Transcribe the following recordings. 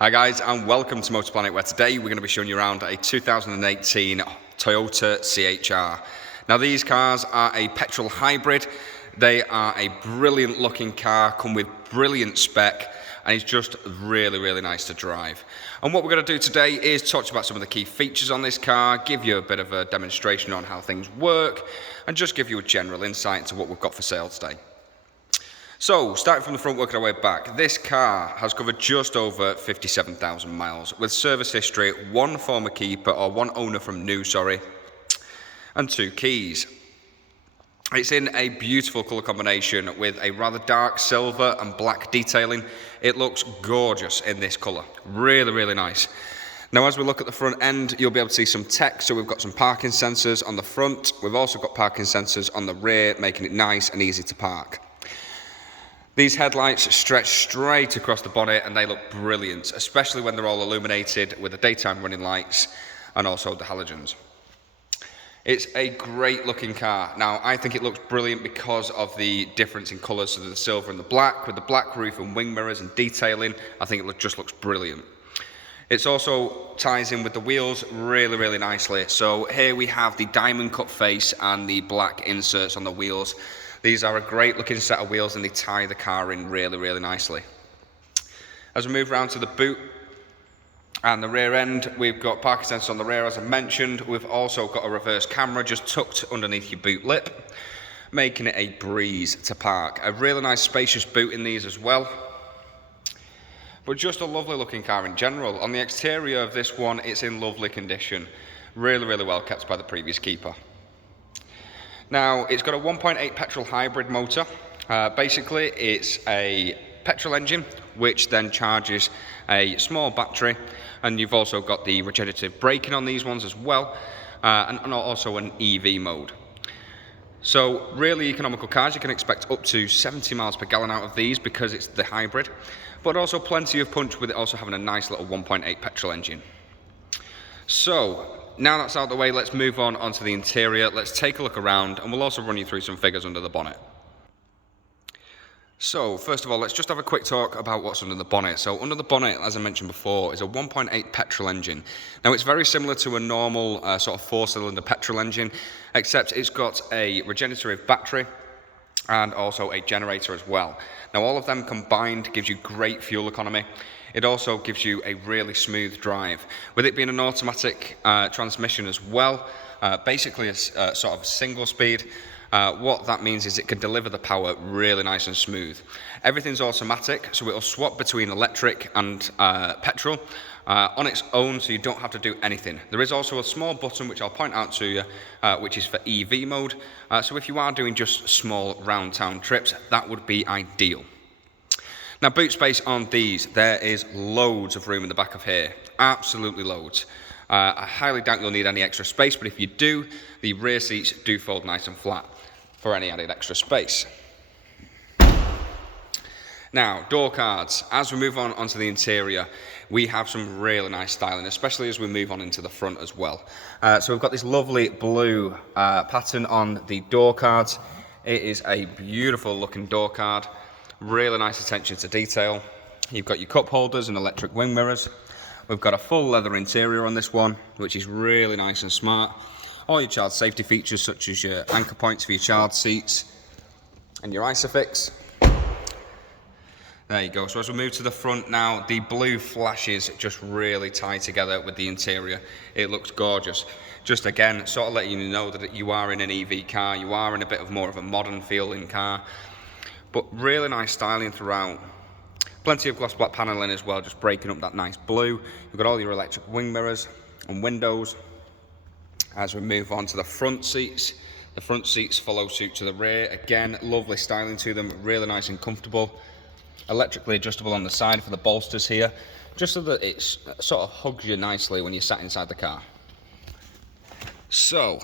Hi guys, and welcome to Motor Planet, where today we're going to be showing you around a 2018 Toyota CHR. Now these cars are a petrol hybrid. They are a brilliant looking car, come with brilliant spec, and it's just really nice to drive. And what we're going to do today is talk about some of the key features on this car, give you a bit of a demonstration on how things work, and just give you a general insight into what we've got for sale today. So, starting from the front, working our way back, this car has covered just over 57,000 miles, with service history, one former keeper, or one owner from new, and 2 keys. It's in a beautiful colour combination with a rather dark silver and black detailing. It looks gorgeous in this colour, really nice. Now as we look at the front end, you'll be able to see some tech. So we've got some parking sensors on the front, we've also got parking sensors on the rear, making it nice and easy to park. These headlights stretch straight across the bonnet and they look brilliant, especially when they're all illuminated with the daytime running lights and also the halogens. It's a great looking car. Now, I think it looks brilliant because of the difference in colours, so the silver and the black, with the black roof and wing mirrors and detailing. I think it just looks brilliant. It also ties in with the wheels really nicely. So here we have the diamond cut face and the black inserts on the wheels. These are a great looking set of wheels and they tie the car in really nicely. As we move around to the boot and the rear end, we've got parking sensors on the rear, as I mentioned. We've also got a reverse camera just tucked underneath your boot lip, making it a breeze to park. A really nice spacious boot in these as well. But just a lovely looking car in general. On the exterior of this one, it's in lovely condition. Really well kept by the previous keeper. Now, it's got a 1.8 petrol hybrid motor. Basically, it's a petrol engine, which then charges a small battery, and you've also got the regenerative braking on these ones as well, and also an EV mode. So, really economical cars. You can expect up to 70 miles per gallon out of these because it's the hybrid, but also plenty of punch with it also having a nice little 1.8 petrol engine. So, now that's out of the way, let's move on onto the interior. Let's take a look around and we'll also run you through some figures under the bonnet. So, first of all, let's just have a quick talk about what's under the bonnet. So, under the bonnet, as I mentioned before, is a 1.8 petrol engine. Now, it's very similar to a normal sort of 4-cylinder petrol engine, except it's got a regenerative battery and also a generator as well. Now, all of them combined gives you great fuel economy. It also gives you a really smooth drive. With it being an automatic transmission as well, basically a sort of single speed, what that means is it can deliver the power really nice and smooth. Everything's automatic, so it'll swap between electric and petrol on its own, so you don't have to do anything. There is also a small button which I'll point out to you, which is for EV mode. So if you are doing just small round town trips, that would be ideal. Now, boot space on these, there is loads of room in the back of here, absolutely loads. I highly doubt you'll need any extra space, but if you do, the rear seats do fold nice and flat for any added extra space. Now, door cards. As we move on onto the interior, we have some really nice styling, especially as we move on into the front as well. So we've got this lovely blue pattern on the door cards. It is a beautiful looking door card. Really nice attention to detail. You've got your cup holders and electric wing mirrors. We've got a full leather interior on this one, which is really nice and smart. All your child safety features, such as your anchor points for your child seats and your ISOFIX. There you go. So as we move to the front now, the blue flashes just really tie together with the interior. It looks gorgeous. Just again, sort of letting you know that you are in an EV car, you are in a bit of more of a modern feeling car. But really nice styling throughout. Plenty of gloss black paneling as well, just breaking up that nice blue. You've got all your electric wing mirrors and windows. As we move on to the front seats follow suit to the rear. Again, lovely styling to them, really nice and comfortable. Electrically adjustable on the side for the bolsters here, just so that it sort of hugs you nicely when you're sat inside the car. So,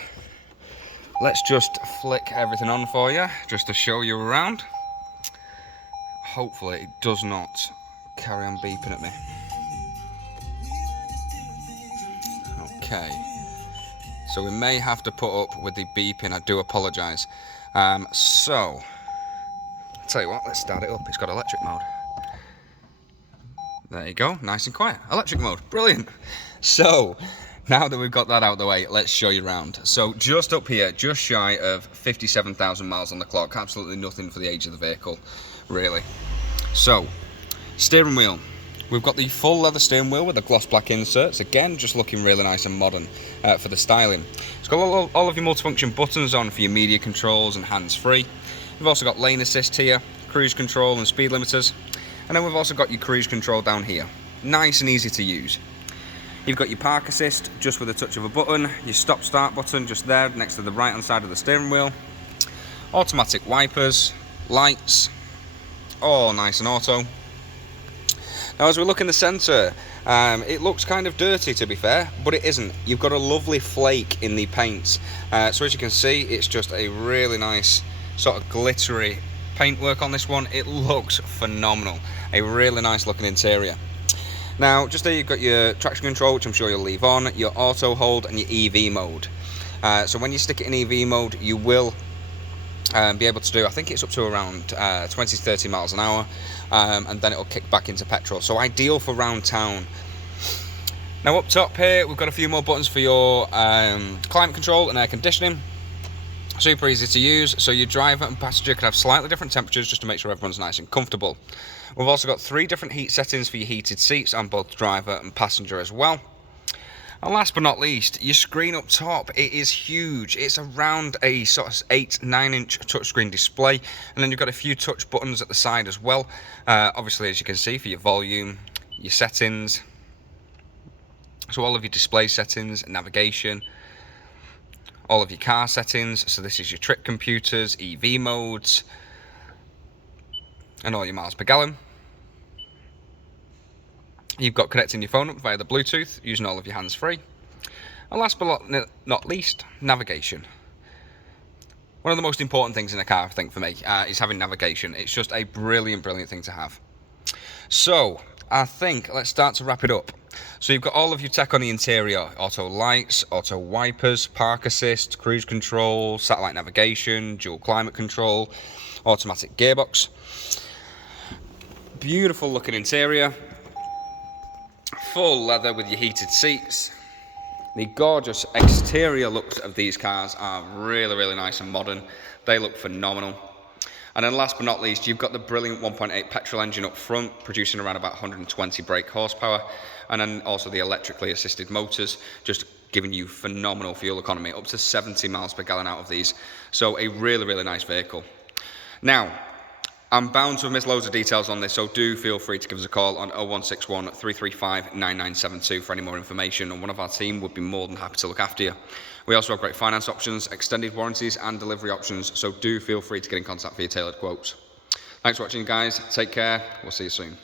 let's just flick everything on for you, just to show you around. Hopefully it does not carry on beeping at me. Okay, so we may have to put up with the beeping, I do apologise. I'll tell you what, let's start it up. It's got electric mode. There you go, nice and quiet. Electric mode, brilliant. So, now that we've got that out of the way, let's show you around. So just up here, just shy of 57,000 miles on the clock, absolutely nothing for the age of the vehicle, really. So, steering wheel. We've got the full leather steering wheel with the gloss black inserts, again just looking really nice and modern for the styling. It's got all of your multifunction buttons on for your media controls and hands-free. We've also got lane assist here, cruise control and speed limiters, and then we've also got your cruise control down here. Nice and easy to use. You've got your park assist just with a touch of a button, your stop start button just there next to the right hand side of the steering wheel, automatic wipers, lights, all nice and auto. Now as we look in the centre, it looks kind of dirty to be fair, but it isn't. You've got a lovely flake in the paint, so as you can see it's just a really nice sort of glittery paintwork on this one. It looks phenomenal, a really nice looking interior. Now just there you've got your traction control, which I'm sure you'll leave on, your auto hold and your EV mode. So when you stick it in EV mode you will be able to do, I think it's up to around 20 to 30 miles an hour, and then it'll kick back into petrol, so ideal for round town. Now up top here we've got a few more buttons for your climate control and air conditioning. Super easy to use, so your driver and passenger can have slightly different temperatures just to make sure everyone's nice and comfortable. We've also got 3 different heat settings for your heated seats on both driver and passenger as well. And last but not least, your screen up top, it is huge. It's around a sort of 8-9 inch touchscreen display, and then you've got a few touch buttons at the side as well. Obviously, as you can see, for your volume, your settings, so all of your display settings, navigation, all of your car settings. So this is your trip computers, EV modes, and all your miles per gallon. You've got connecting your phone up via the Bluetooth, using all of your hands-free. And last but not least, navigation. One of the most important things in a car, I think, for me, is having navigation. It's just a brilliant, brilliant thing to have. So, I think let's start to wrap it up. So you've got all of your tech on the interior: auto lights, auto wipers, park assist, cruise control, satellite navigation, dual climate control, automatic gearbox. Beautiful looking interior. Full leather with your heated seats. The gorgeous exterior looks of these cars are really, really nice and modern. They look phenomenal. And then last but not least, you've got the brilliant 1.8 petrol engine up front, producing around about 120 brake horsepower. And then also the electrically assisted motors, just giving you phenomenal fuel economy, up to 70 miles per gallon out of these. So a really, really nice vehicle. Now, I'm bound to have missed loads of details on this, so do feel free to give us a call on 0161 335 9972 for any more information, and one of our team would be more than happy to look after you. We also have great finance options, extended warranties and delivery options, so do feel free to get in contact for your tailored quotes. Thanks for watching, guys. Take care. We'll see you soon.